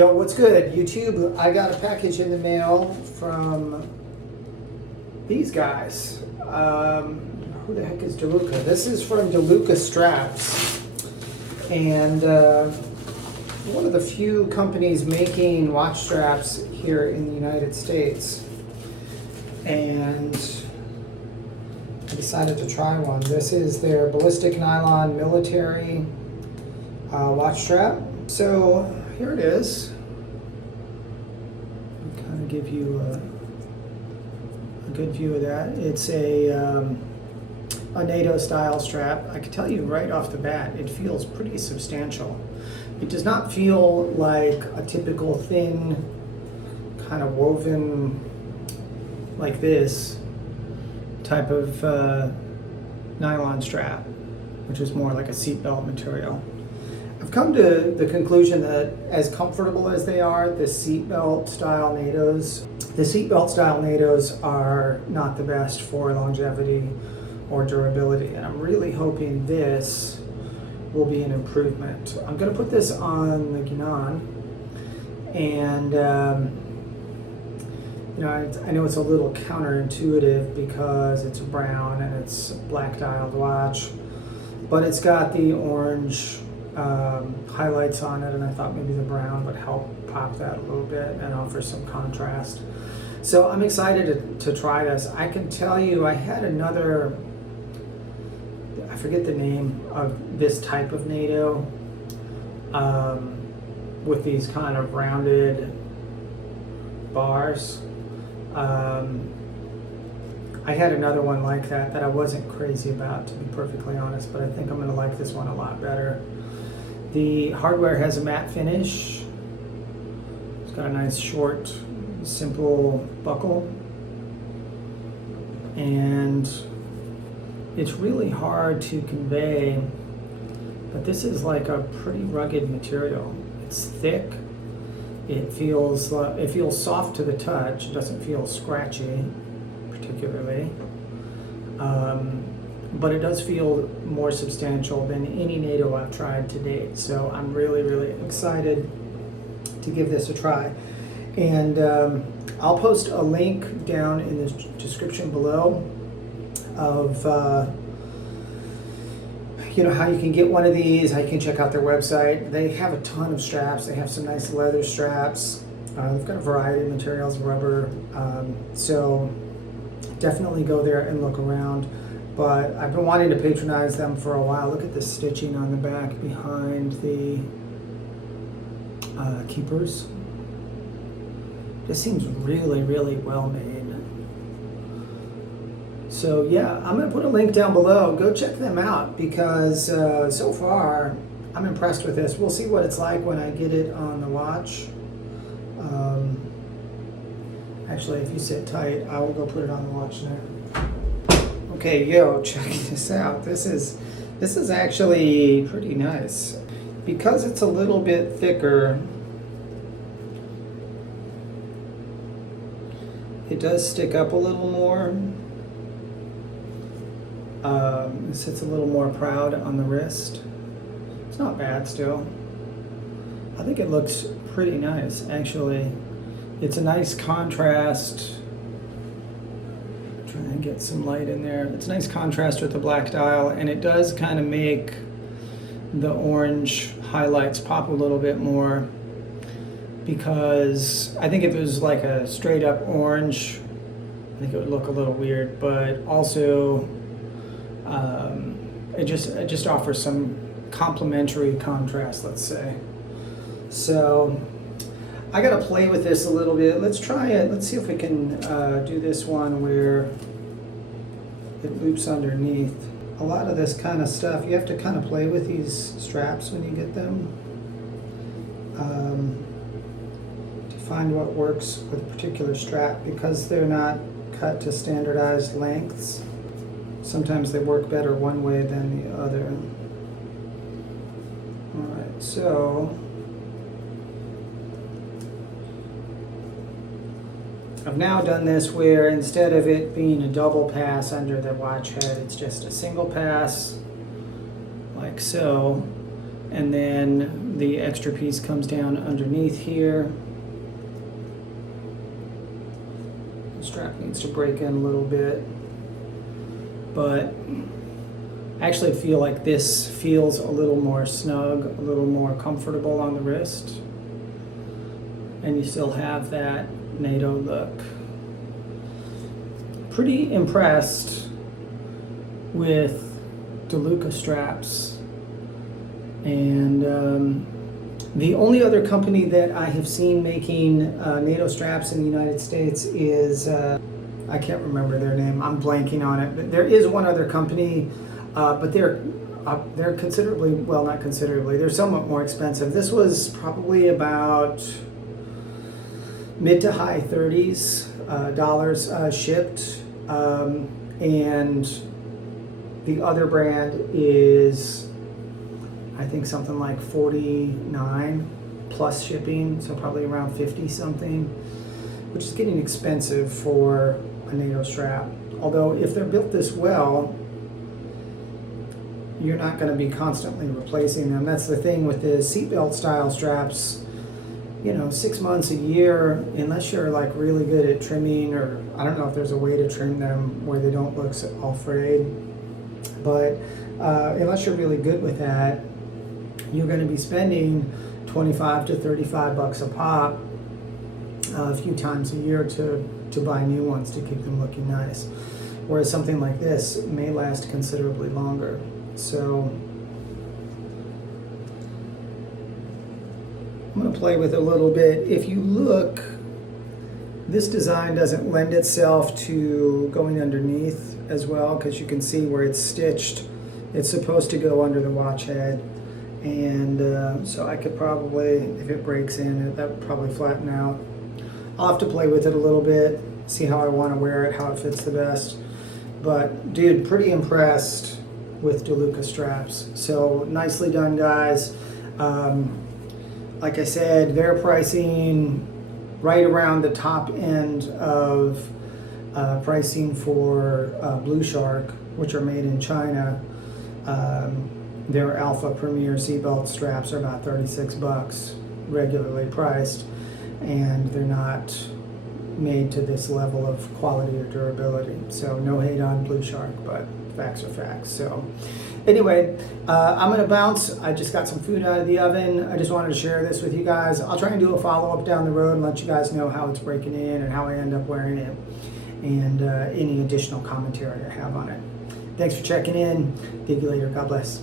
Yo, what's good, YouTube? I got a package in the mail from these guys. Who the heck is DeLuca? This is from Luca Straps, and one of the few companies making watch straps here in the United States. And I decided to try one. This is their ballistic nylon military watch strap. So here it is. I'll kind of give you a good view of that. It's a NATO style strap. I can tell you right off the bat, it feels pretty substantial. It does not feel like a typical thin, kind of woven like this type of nylon strap, which is more like a seatbelt material. I've come to the conclusion that as comfortable as they are, the seatbelt style NATOs are not the best for longevity or durability, and I'm really hoping this will be an improvement. I'm going to put this on the Guinan, and I know it's a little counterintuitive because it's brown and it's a black dialed watch, but it's got the orange highlights on it, and I thought maybe the brown would help pop that a little bit and offer some contrast. So I'm excited to try this. I can tell you I had another, I forget the name of this type of NATO, with these kind of rounded bars. I had another one like that I wasn't crazy about, to be perfectly honest, but I think I'm going to like this one a lot better. The hardware has a matte finish. It's got a nice short, simple buckle, and it's really hard to convey, but this is like a pretty rugged material. It's thick. It feels soft to the touch. It doesn't feel scratchy particularly, but it does feel more substantial than any NATO I've tried to date. So I'm really, really excited to give this a try. And I'll post a link down in the description below of how you can get one of these, how you can check out their website. They have a ton of straps. They have some nice leather straps. They've got a variety of materials, rubber. So definitely go there and look around. But I've been wanting to patronize them for a while. Look at the stitching on the back behind the keepers. This seems really, really well made. So yeah, I'm going to put a link down below. Go check them out because so far I'm impressed with this. We'll see what it's like when I get it on the watch. Actually, if you sit tight, I will go put it on the watch now. Okay, yo, check this out. This is actually pretty nice. Because it's a little bit thicker, it does stick up a little more. It sits a little more proud on the wrist. It's not bad still. I think it looks pretty nice, actually. It's a nice contrast. Try and get some light in there. It's a nice contrast with the black dial, and it does kind of make the orange highlights pop a little bit more, because I think if it was like a straight up orange, I think it would look a little weird, but also it just offers some complementary contrast, let's say. So I gotta play with this a little bit. Let's try it. Let's see if we can do this one where it loops underneath. A lot of this kind of stuff, you have to kind of play with these straps when you get them to find what works with a particular strap, because they're not cut to standardized lengths. Sometimes they work better one way than the other. All right, so I've now done this where instead of it being a double pass under the watch head, it's just a single pass, like so. And then the extra piece comes down underneath here. The strap needs to break in a little bit, but I actually feel like this feels a little more snug, a little more comfortable on the wrist. And you still have that NATO look. Pretty impressed with the Luca straps. And the only other company that I have seen making NATO straps in the United States is, I can't remember their name, I'm blanking on it, but there is one other company, but they're considerably, well, not considerably, they're somewhat more expensive. This was probably about mid to high 30s dollars shipped, and the other brand is, I think, something like 49 plus shipping, so probably around 50 something, which is getting expensive for a NATO strap. Although if they're built this well, you're not going to be constantly replacing them. That's the thing with the seatbelt style straps. You know, 6 months, a year, unless you're like really good at trimming, or I don't know if there's a way to trim them where they don't look all frayed, but unless you're really good with that, you're going to be spending 25 to 35 bucks a pop a few times a year to buy new ones to keep them looking nice. Whereas something like this may last considerably longer. So I'm going to play with it a little bit. If you look, this design doesn't lend itself to going underneath as well, because you can see where it's stitched. It's supposed to go under the watch head, and so I could probably, if it breaks in, that would probably flatten out. I'll have to play with it a little bit, see how I want to wear it, how it fits the best. But dude, pretty impressed with the Luca straps. So nicely done, guys. Like I said, they're pricing right around the top end of pricing for Blu Shark, which are made in China. Their Alpha Premier seatbelt straps are about 36 bucks, regularly priced, and they're not made to this level of quality or durability. So no hate on Blu Shark, but facts are facts. So anyway, I'm gonna bounce. I just got some food out of the oven. I just wanted to share this with you guys. I'll try and do a follow-up down the road and let you guys know how it's breaking in and how I end up wearing it, and any additional commentary I have on it. Thanks for checking in. Dig you later. God bless.